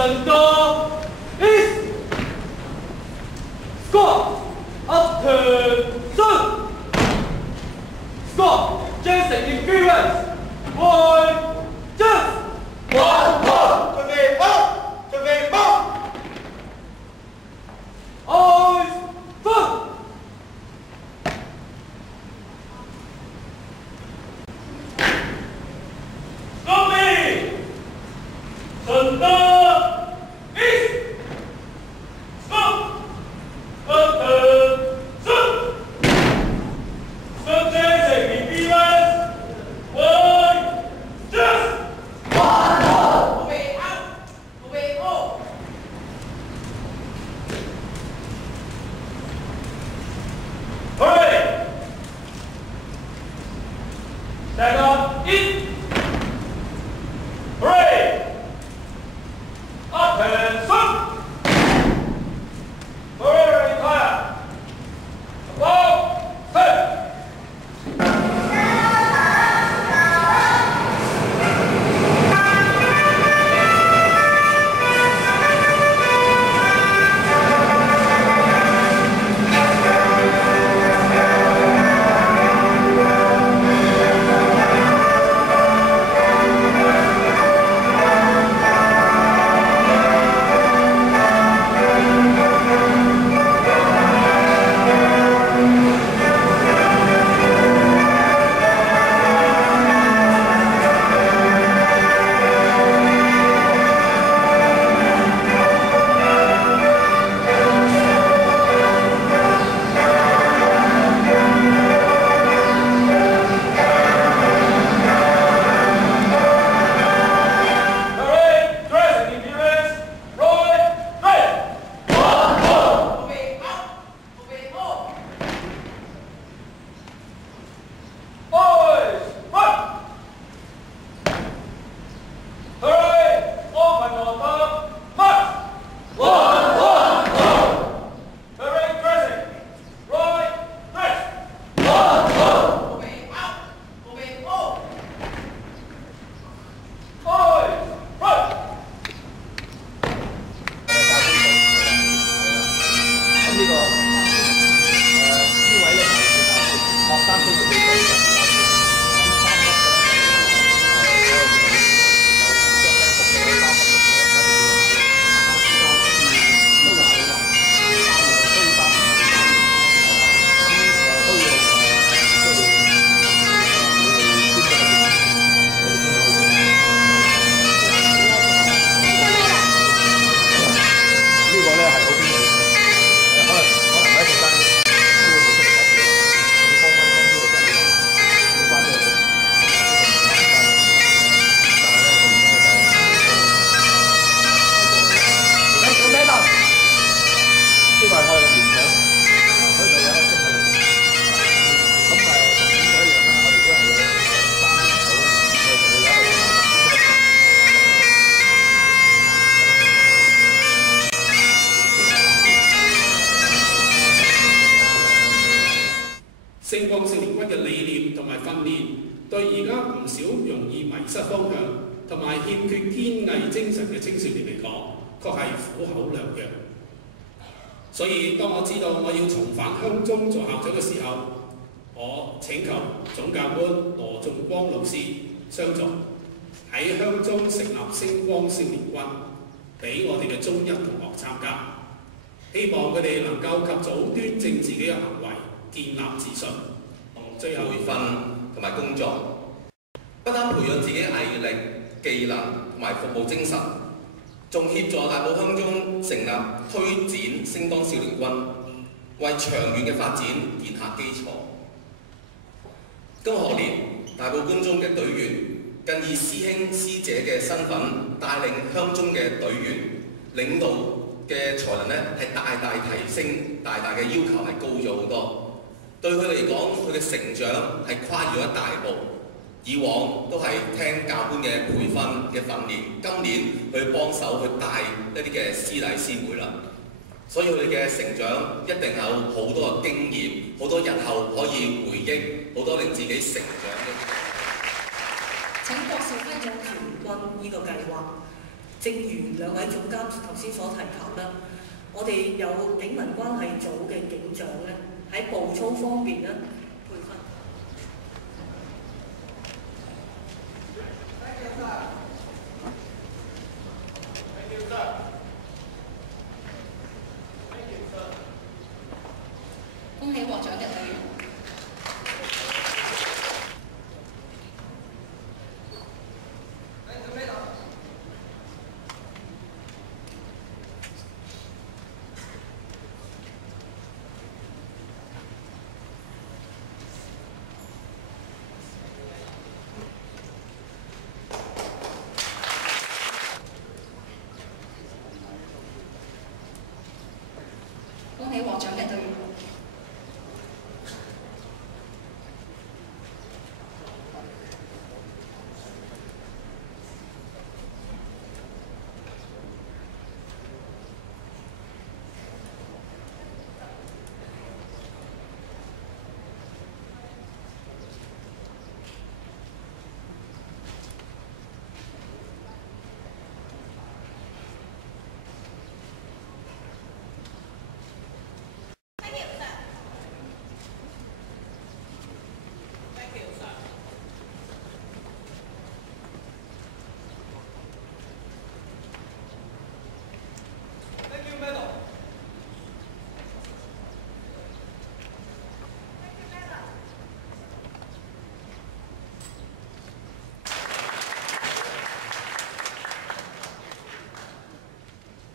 Center is score. Attention. Score. Jason in 3 rounds. One, just. One. 準備好，準備好。Eyes front. Copy. Center is stop. Attention. Stop chasing in 3 rounds. One, just. Hurry! Stand up, eat! Hurry! Up and stop! Hurry, retire! Above, step!聖光少年軍嘅理念同埋訓練，對而家唔少容易迷失方向同埋欠缺堅毅精神嘅青少年嚟講，確係苦口良藥。所以當我知道我要重返鄉中做校長嘅時候，我請求總教官羅仲光老師相助，喺鄉中成立星光少年軍，俾我哋嘅中一同學參加，希望佢哋能夠及早端正自己嘅行為。建立自信，最後培訓同埋工作，不單培養自己毅力、技能同埋服務精神，仲協助大埔鄉中成立推展星光少年軍，為長遠嘅發展建下基礎。今學年大埔官中嘅隊員更以師兄師姐嘅身份帶領鄉中嘅隊員，領導嘅才能係大大提升，大大嘅要求係高咗好多。對佢嚟講，佢嘅成長係跨越咗一大步。以往都係聽教官嘅培訓嘅訓練，今年去幫手去帶一啲嘅師弟師妹啦。所以佢哋嘅成長一定有好多嘅經驗，好多日後可以回憶，好多令自己成長嘅。請郭少輝總團軍呢個計劃。正如兩位總監頭先所提及啦，我哋有警民關係組嘅警長咧，喺步操方面咧培訓。恭喜獲獎嘅隊員。恭喜獲獎嘅隊員。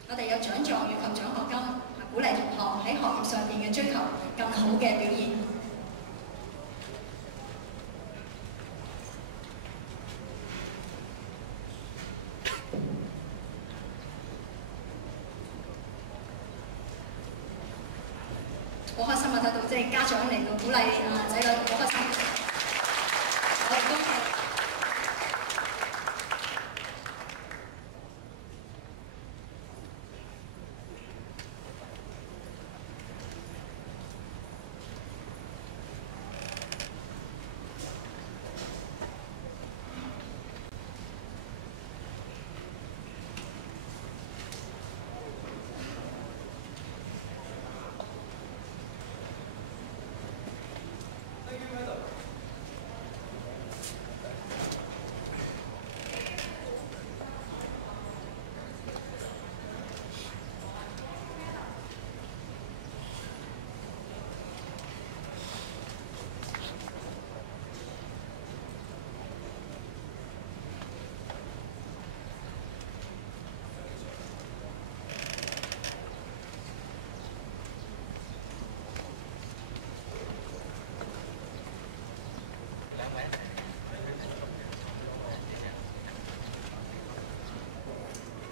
我哋有獎狀以及獎學金，鼓勵同學喺學業上邊嘅追求更好嘅表現。好開心啊！睇到即係家長嚟到鼓勵仔女，好開心。好，恭喜。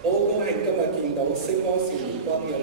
好高興今日見到星光少年軍嘅